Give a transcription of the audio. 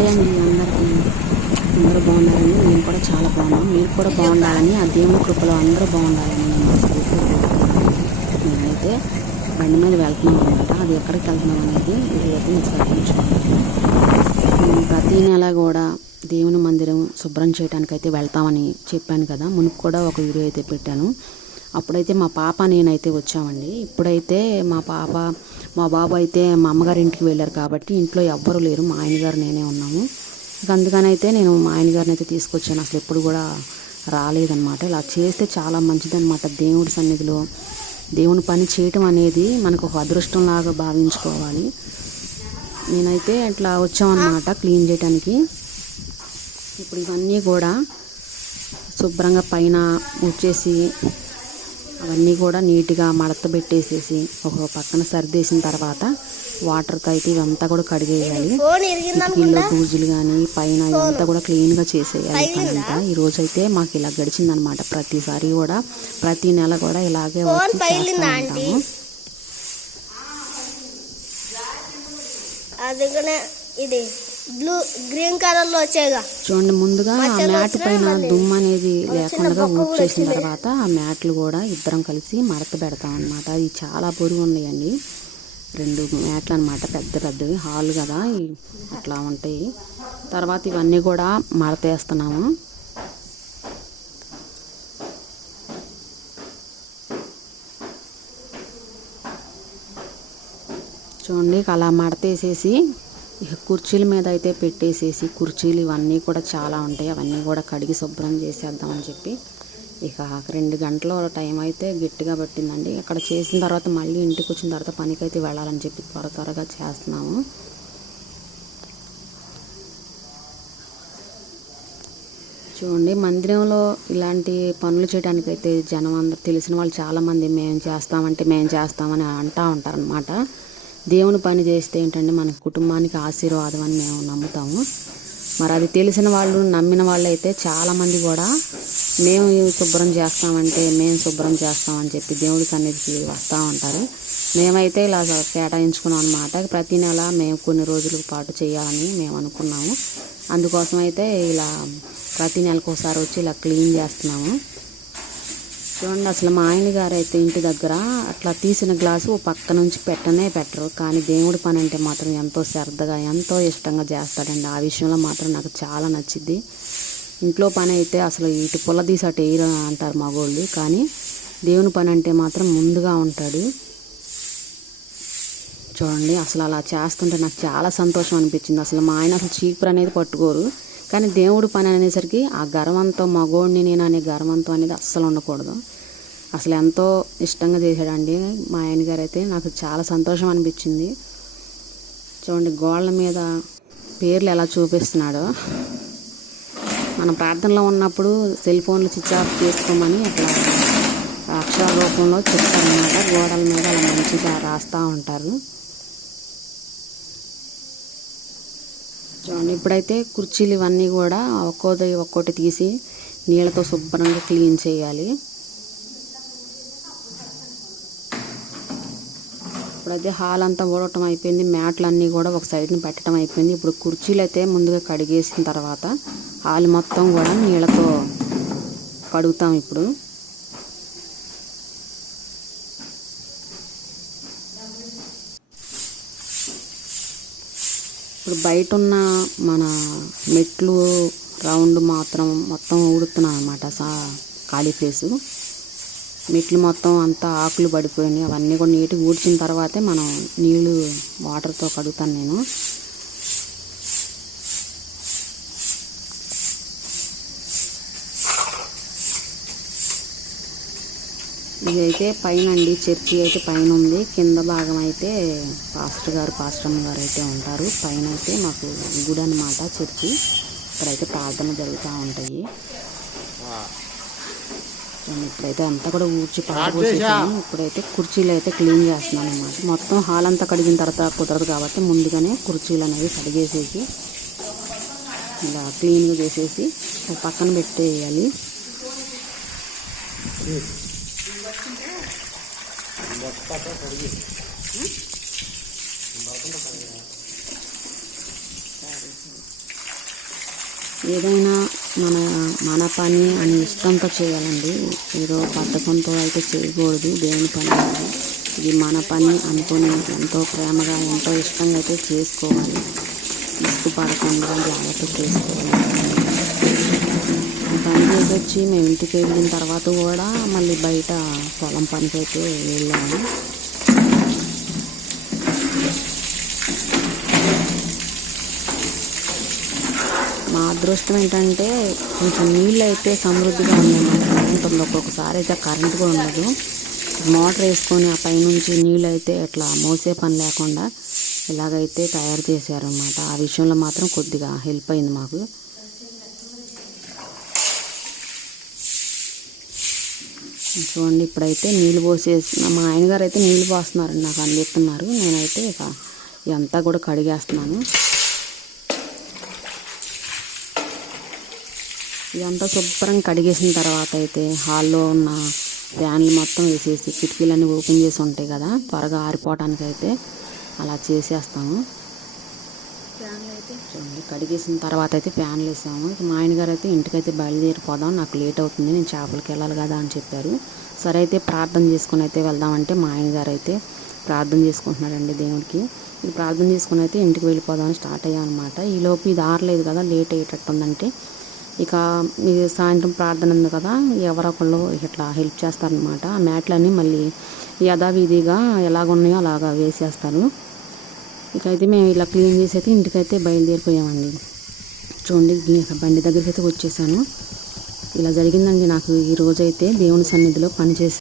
Hi అండి అందరికీ అందరూ బాగున్నారండి? నేను కూడా చాలా బాగున్నాను మీరు కూడా బాగుండాలని ఆ దేవుని కృపలో అందరూ బాగుండాలని నేనైతే బండి మీద వెళ్తున్నాం అనమాట అది ఎక్కడికి వెళ్తున్నాం అనేది ఇది అయితే ప్రతి నెల కూడా దేవుని మందిరం శుభ్రం చేయడానికి అయితే వెళ్తామని చెప్పాను కదా. మునుపు కూడా ఒక వీడియో అయితే పెట్టాను. అప్పుడైతే మా పాప నేనైతే వచ్చామండి. ఇప్పుడైతే మా పాప మా బాబు అయితే మా అమ్మగారి ఇంటికి వెళ్ళారు కాబట్టి ఇంట్లో ఎవ్వరూ లేరు. మా ఆయనగారు నేనే ఉన్నాము. ఇక అందుకనైతే నేను మా ఆయనగారిని అయితే తీసుకొచ్చాను. అసలు ఎప్పుడు కూడా రాలేదన్నమాట. ఇలా చేస్తే చాలా మంచిదన్నమాట దేవుడి సన్నిధిలో. దేవుని పని చేయటం అనేది మనకు ఒక అదృష్టంలాగా భావించుకోవాలి. నేనైతే ఇట్లా వచ్చామన్నమాట క్లీన్ చేయడానికి ఇప్పుడు ఇవన్నీ కూడా శుభ్రంగా పైన వచ్చేసి అవన్నీ కూడా నీట్గా మడత పెట్టేసేసి ఒక పక్కన సర్దేసిన తర్వాత వాటర్తో అయితే ఇవంతా కూడా కడిగేయాలి. కిటికీల్లో బూజులు కానీ పైన ఇదంతా కూడా క్లీన్గా చేసేయాలి పనంతా. ఈ రోజు అయితే మాకు ఇలా గడిచిందనమాట. ప్రతిసారి కూడా ప్రతి నెల కూడా ఇలాగే? ఉంటాము. అందుకనే ఇది. బ్లూ గ్రీన్ కలర్లో వచ్చాయిగా చూడండి ముందుగా ఆ మ్యాట్ పైన దుమ్ము అనేది లేకుండా కూడా చేసిన. తర్వాత ఆ మ్యాట్లు కూడా ఇద్దరం కలిసి మడత పెడతాం అనమాట అది చాలా బరువు ఉన్నాయండి. రెండు మ్యాట్లు అనమాట పెద్ద పెద్దవి. హాల్ కదా అట్లా ఉంటాయి. తర్వాత ఇవన్నీ కూడా మడత వేస్తున్నాము. చూడండి అలా మడతేసేసి ఇక కుర్చీల మీద అయితే పెట్టేసేసి కుర్చీలు ఇవన్నీ కూడా చాలా ఉంటాయి. అవన్నీ కూడా కడిగి శుభ్రం చేసేద్దామని చెప్పి ఇక రెండు గంటల టైం అయితే గట్టిగా పట్టిందండి. అక్కడ చేసిన తర్వాత మళ్ళీ ఇంటికి వచ్చిన తర్వాత పనికి అయితే వెళ్ళాలని చెప్పి త్వర త్వరగా చేస్తున్నాము. చూడండి మందిరంలో ఇలాంటి పనులు చేయడానికి అయితే జనం అందరు తెలిసిన వాళ్ళు చాలామంది మేము చేస్తామంటే మేము చేస్తామని అంటూ ఉంటారనమాట దేవుని పని చేస్తే ఏంటంటే మన కుటుంబానికి ఆశీర్వాదం అని మేము నమ్ముతాము. మరి అది తెలిసిన వాళ్ళు నమ్మిన వాళ్ళు అయితే చాలామంది కూడా మేము శుభ్రం చేస్తామంటే మేము శుభ్రం చేస్తామని చెప్పి దేవుడి సన్నిధికి వస్తూ ఉంటారు. మేమైతే ఇలా కేటాయించుకున్నాం అనమాట ప్రతి నెల మేము కొన్ని రోజుల పాటు చేయాలని మేము అనుకున్నాము. అందుకోసం అయితే ఇలా ప్రతి నెలకు ఒకసారి వచ్చి ఇలా క్లీన్ చేస్తున్నాము. చూడండి అసలు మా ఆయన గారు అయితే ఇంటి దగ్గర అట్లా తీసిన గ్లాసు ఓ పక్క నుంచి పెట్టనే పెట్టరు. కానీ దేవుడి పని అంటే మాత్రం ఎంతో శ్రద్ధగా ఎంతో ఇష్టంగా చేస్తాడండి. ఆ విషయంలో మాత్రం నాకు చాలా నచ్చింది ఇంట్లో పని అయితే అసలు ఇటు పుల్ల తీసి అటు వేయరు అంటారు మగోళ్ళు. కానీ దేవుని పని అంటే మాత్రం ముందుగా ఉంటాడు. చూడండి అసలు అలా చేస్తుంటే నాకు చాలా సంతోషం అనిపించింది. అసలు మా ఆయన అసలు చీపురు అనేది పట్టుకోరు. కానీ దేవుడు పని అనేసరికి ఆ గర్వంతో మగోడిని నేను అనే గర్వంతో అనేది అస్సలు ఉండకూడదు. అసలు ఎంతో ఇష్టంగా చేశాడండి. మా ఆయన గారు అయితే నాకు చాలా సంతోషం అనిపించింది. చూడండి గోళ్ళ మీద పేర్లు ఎలా చూపిస్తున్నాడో. మనం ప్రార్థనలో ఉన్నప్పుడు సెల్ ఫోన్లు స్విచ్ ఆఫ్ చేసుకోమని అట్లా అక్షర రూపంలో చెప్తారనమాట గోడల మీద అలా మంచిగా రాస్తూ ఉంటారు. చూడండి. ఇప్పుడైతే కుర్చీలు ఇవన్నీ కూడా ఒక్కోది ఒక్కోటి తీసి నీళ్ళతో శుభ్రంగా క్లీన్ చేయాలి. ఇప్పుడైతే హాల్ అంతా ఊడటం అయిపోయింది. మ్యాట్లు అన్నీ కూడా ఒక సైడ్ని పెట్టడం అయిపోయింది. ఇప్పుడు కుర్చీలు అయితే ముందుగా కడిగేసిన తర్వాత హాల్ మొత్తం కూడా నీళ్ళతో కడుగుతాం ఇప్పుడు. ఇప్పుడు బయట ఉన్న మన మెట్లు రౌండ్ మాత్రం మొత్తం ఊడుతున్నాను అనమాట సా ఖాళీ ప్లేసు. మెట్లు మొత్తం అంతా ఆకులు పడిపోయినాయి. అవన్నీ కూడా నీట్గా ఊడ్చిన తర్వాతే మనం నీళ్ళు వాటర్తో కడుగుతాను నేను. ఇదైతే పైన అండి చర్చి అయితే పైన ఉంది కింద భాగం అయితే పాస్టర్ గారు పాస్టమ్ గారు అయితే ఉంటారు. పైన అయితే మాకు గుడి అనమాట చర్చి. ఇక్కడైతే ప్రార్థనలు జరుగుతూ ఉంటాయి. ఇప్పుడైతే అంతా కూడా ఊడ్చి పాడుకోసేసాను ఇప్పుడైతే కుర్చీలు అయితే క్లీన్ చేస్తున్నాను అనమాట మొత్తం హాల్ అంతా కడిగిన తర్వాత కుదరదు కాబట్టి ముందుగానే కుర్చీలు అనేవి కడిగేసేసి ఇలా క్లీన్గా చేసేసి పక్కన పెట్టేయాలి. ఏదైనా మన మన పని అని ఇష్టంతో చేయాలండి. ఏదో బద్ధకంతో అయితే చేయకూడదు. దేవుని పని ఇది మన పని అనుకుని ఎంతో ప్రేమగా ఎంతో ఇష్టంగా అయితే చేసుకోవాలి. ఇష్టపడకుండా జాగ్రత్త చేసుకోవాలి. చేసి వచ్చి మేము ఇంటికి వెళ్ళిన తర్వాత కూడా మళ్ళీ బయట పొలం పనికి అయితే వెళ్ళాము మా అదృష్టం ఏంటంటే కొంచెం నీళ్ళు అయితే సమృద్ధిగా ఉందన్నమాట. ఉంటుంది ఒక్కొక్కసారి అయితే కరెంట్ కూడా ఉండదు. మోటార్ వేసుకొని ఆ పైనుంచి నీళ్ళు అయితే ఇట్లా మోసే పని లేకుండా ఇలాగైతే తయారు చేశారనమాట ఆ విషయంలో మాత్రం కొద్దిగా హెల్ప్ అయింది మాకు. చూడండి ఇప్పుడైతే నీళ్ళు పోసేసి మా ఆయనగారు అయితే నీళ్ళు పోస్తున్నారండి నాకు అందిస్తున్నారు. నేనైతే ఇక ఇదంతా కూడా కడిగేస్తున్నాను. ఇదంతా శుభ్రంగా కడిగేసిన తర్వాత అయితే హాల్లో ఉన్న ఫ్యాన్లు మొత్తం వేసేసి కిటికీలన్నీ ఓపెన్ చేసి ఉంటాయి కదా త్వరగా ఆరిపోవటానికి అయితే అలా చేసేస్తాము చూడండి కడిగేసిన తర్వాత అయితే ఫ్యాన్లు వేసాము. ఇక మా ఆయన గారు అయితే ఇంటికైతే బయలుదేరిపోదాం నాకు లేట్ అవుతుంది నేను చేపలకి వెళ్ళాలి కదా అని చెప్పారు. సరే అయితే ప్రార్థన చేసుకుని అయితే వెళ్దామంటే మా ఆయన గారు అయితే ప్రార్థన చేసుకుంటున్నారండి దేవుడికి. ఇది ప్రార్థన చేసుకుని అయితే ఇంటికి వెళ్ళిపోదామని స్టార్ట్ అయ్యామన్నమాట ఈలోపు ఇది ఆరలేదు కదా లేట్ అయ్యేటట్టు ఉందంటే ఇక ఇది సాయంత్రం ప్రార్థన ఉంది కదా ఎవరొకళ్ళు ఇట్లా హెల్ప్ చేస్తారనమాట ఆ మ్యాట్లన్నీ మళ్ళీ యథావిధిగా ఎలాగున్నాయో అలాగా వేసేస్తారు. ఇక అయితే మేము ఇలా క్లీన్ చేసి అయితే ఇంటికైతే బయలుదేరిపోయామండి. చూడండి బండి దగ్గరికి అయితే వచ్చేసాను. ఇలా జరిగిందండి నాకు ఈ దేవుని సన్నిధిలో పనిచేసి